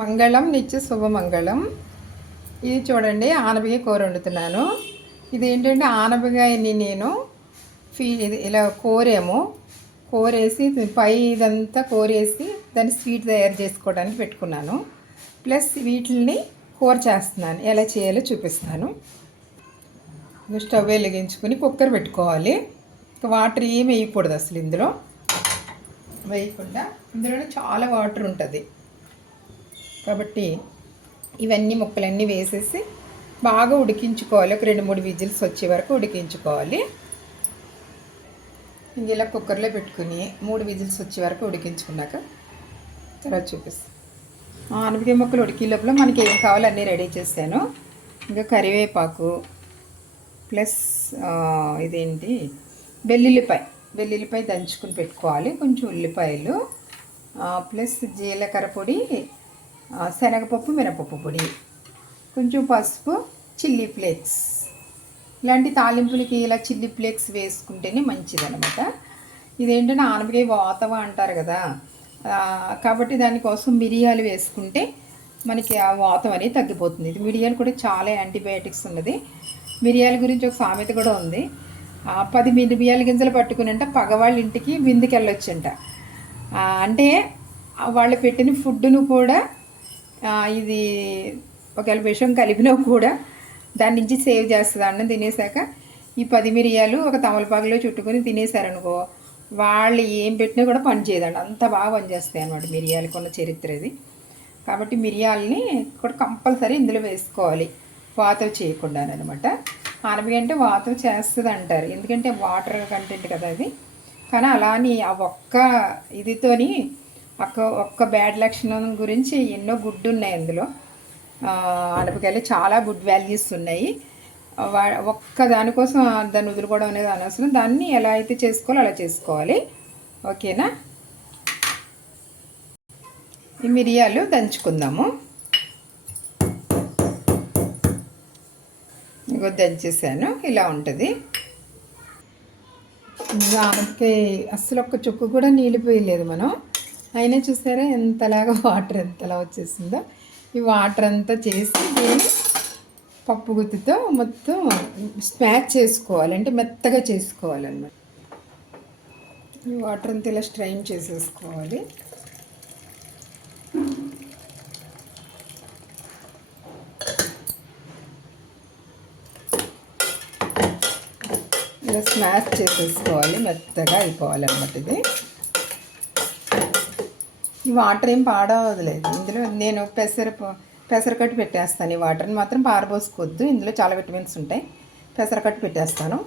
మంగళం నిత్య శుభమంగళం ఇది చూడండి ఆనపకాయ కూర వండుతున్నాను. ఇది ఏంటంటే ఆనపకాయని నేను ఫీ ఇది ఇలా కోరాము. కోరేసి పై ఇదంతా కోరేసి దాన్ని స్వీట్ తయారు చేసుకోవడానికి పెట్టుకున్నాను. ప్లస్ వీటిని కూర చేస్తున్నాను. ఎలా చేయాలో చూపిస్తాను. స్టవ్ వెలిగించుకుని కుక్కర్ పెట్టుకోవాలి. వాటర్ ఏమి వేయకూడదు అసలు ఇందులో. వేయకుండా. ఇందులో చాలా వాటర్ ఉంటుంది. కాబట్టి ఇవన్నీ ముక్కలన్నీ వేసేసి బాగా ఉడికించుకోవాలి. ఒక రెండు మూడు విజిల్స్ వచ్చే వరకు ఉడికించుకోవాలి. ఇంక ఇలా కుక్కర్లో పెట్టుకుని మూడు విజిల్స్ వచ్చే వరకు ఉడికించుకున్నాక తర్వాత చూపిస్తాను ఆనపకాయ ముక్కలు ఉడికి లోపల మనకి ఏం కావాలో అన్నీ రెడీ చేశాను. ఇంకా కరివేపాకు ప్లస్ ఇదేంటి? వెల్లుల్లిపాయ. వెల్లుల్లిపాయ దంచుకుని పెట్టుకోవాలి. కొంచెం ఉల్లిపాయలు ప్లస్ జీలకర్ర పొడి శనగపప్పు మినపప్పు పొడి కొంచెం పసుపు చిల్లీ ఫ్లేక్స్. ఇలాంటి తాలింపులకి ఇలా చిల్లీ ఫ్లేక్స్ వేసుకుంటేనే మంచిదన్నమాట. ఇదేంటంటే ఆనపకాయ వాతవ అంటారు కదా. కాబట్టి దానికోసం మిరియాలు వేసుకుంటే మనకి ఆ వాతం అనేది తగ్గిపోతుంది. ఇది మిరియాలు కూడా చాలా యాంటీబయాటిక్స్ ఉన్నది. మిరియాల గురించి ఒక సామెత కూడా ఉంది. పది మిరియాల గింజలు పట్టుకుని అంటే పగవాళ్ళ ఇంటికి విందుకెళ్ళొచ్చంట. అంటే వాళ్ళు పెట్టిన ఫుడ్ను కూడా ఇది ఒకవేళ విషం కలిపినా కూడా దాని నుంచి సేవ్ చేస్తుంది. అన్నం తినేసాక ఈ పది మిరియాలు ఒక తమలపాకులో చుట్టుకొని తినేసారనుకో వాళ్ళు ఏం పెట్టినా కూడా పని చేయదండి. అంత బాగా పనిచేస్తాయి అన్నమాట మిరియాలకు ఉన్న చరిత్ర ఇది. కాబట్టి మిరియాలని కూడా కంపల్సరీ ఇందులో వేసుకోవాలి. వాతలు చేయకుండా అనమాట ఆనపకాయ అంటే చేస్తుంది అంటారు. ఎందుకంటే వాటర్ కంటెంట్ కదా అది. కానీ అలా అని ఆ ఒక్క ఇదితోని ఒక్క ఒక్క బ్యాడ్ లక్షణం గురించి ఎన్నో గుడ్ ఉన్నాయి అందులో. ఆ, చాలా గుడ్ వాల్యూస్ ఉన్నాయి. వా ఒక్క దానికోసం దాన్ని వదులుకోవడం అనేది అనవసరం. దాన్ని ఎలా అయితే చేసుకోవాలో అలా చేసుకోవాలి. ఓకేనా? ఈ మిరియాలు దంచుకుందాము. ఇగో దంచేసాను. ఇలా ఉంటుంది. దానికి అస్సలు ఒక్క చుక్కు కూడా నీళ్ళిపోయలేదు మనం. అయినా చూసారా ఎంతలాగా వాటర్ ఎంతలా వచ్చేసిందో? ఈ వాటర్ అంతా చేసి దీన్ని పప్పు గుత్తితో మొత్తం స్మాచ్ చేసుకోవాలి. అంటే మెత్తగా చేసుకోవాలన్నమాట. ఈ వాటర్ అంతా ఇలా స్ట్రైన్ చేసేసుకోవాలి. ఇలా స్మాష్ చేసేసుకోవాలి. మెత్తగా అయిపోవాలన్నమాట ఇది. ఈ వాటర్ ఏం పాడవదులేదు. ఇందులో నేను పెసర పెసరకట్టు పెట్టేస్తాను. ఈ వాటర్ని మాత్రం పారబోసుకోవద్దు. ఇందులో చాలా విటమిన్స్ ఉంటాయి. పెసరకట్టు పెట్టేస్తాను.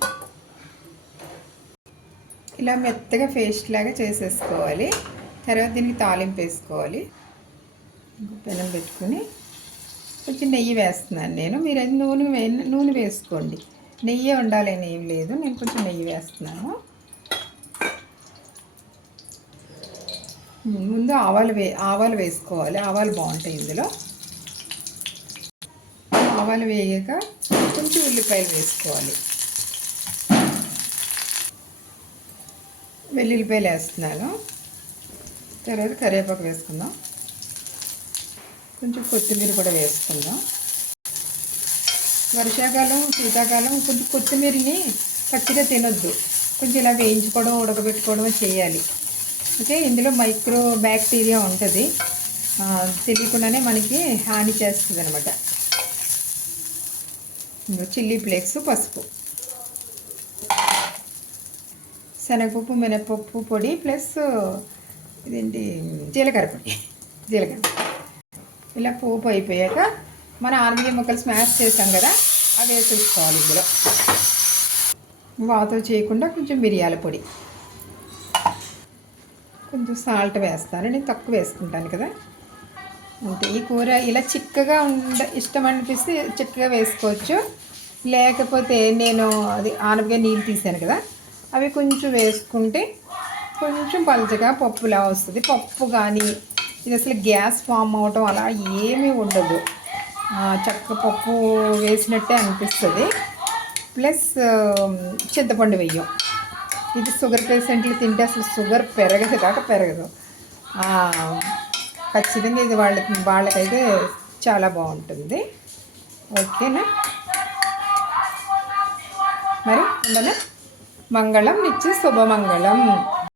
ఇలా మెత్తగా పేస్ట్ లాగా చేసేసుకోవాలి. తర్వాత దీనికి తాలింపు వేసుకోవాలి. పెనం పెట్టుకుని కొంచెం నెయ్యి వేస్తున్నాను నేను. మీరు అది నూనె నూనె వేసుకోండి. నెయ్యి ఉండాలని ఏం లేదు. నేను కొంచెం నెయ్యి వేస్తున్నాను. ముందు ఆవాలు వే ఆవాలు వేసుకోవాలి. ఆవాలు బాగుంటాయి ఇందులో. ఆవాలు వేయక కొంచెం ఉల్లిపాయలు వేసుకోవాలి. వెల్లుల్లిపాయలు వేస్తున్నాను. తర్వాత కరివేపాకు వేసుకుందాం. కొంచెం కొత్తిమీర కూడా వేసుకుందాం. వర్షాకాలం శీతాకాలం కొంచెం కొత్తిమీరని పచ్చిగా తినొద్దు. కొంచెం ఇలా వేయించుకోవడం ఉడకబెట్టుకోవడం చేయాలి. ఓకే ఇందులో మైక్రో బ్యాక్టీరియా ఉంటుంది తెలియకుండానే మనకి హాని చేస్తుంది అనమాట చిల్లీ ఫ్లేక్స్ పసుపు. శనగపప్పు మినపప్పు పొడి ప్లస్ ఇదేంటి? జీలకర్ర పొడి. జీలకర్ర. ఇలా పోపు అయిపోయాక మన ఆర్మీ ముక్కలు స్మాష్ చేసాం కదా అవి వేసేసుకోవాలి ఇందులో. వాతో చేయకుండా కొంచెం మిరియాల పొడి. కొంచెం సాల్ట్ వేస్తాను. నేను తక్కువ వేసుకుంటాను కదా. అంటే ఈ కూర ఇలా చిక్కగా ఉండ ఇష్టం అనిపిస్తే చిక్కగా వేసుకోవచ్చు. లేకపోతే నేను అది ఆనపగా నీళ్ళు తీసాను కదా. అవి కొంచెం వేసుకుంటే కొంచెం పలచగా పప్పులా వస్తుంది. పప్పు కానీ ఇది అసలు గ్యాస్ ఫామ్ అవటం అలా ఏమీ ఉండదు. చక్క పప్పు వేసినట్టే అనిపిస్తుంది. ప్లస్ చింతపండు వెయ్యం. ఇది షుగర్ పేషెంట్లు తింటే అసలు షుగర్ పెరగదు కాక పెరగదు. ఖచ్చితంగా ఇది వాళ్ళకి వాళ్ళకైతే చాలా బాగుంటుంది. ఓకేనా? మరి ఉందనా? మంగళం నిత్య శుభమంగళం.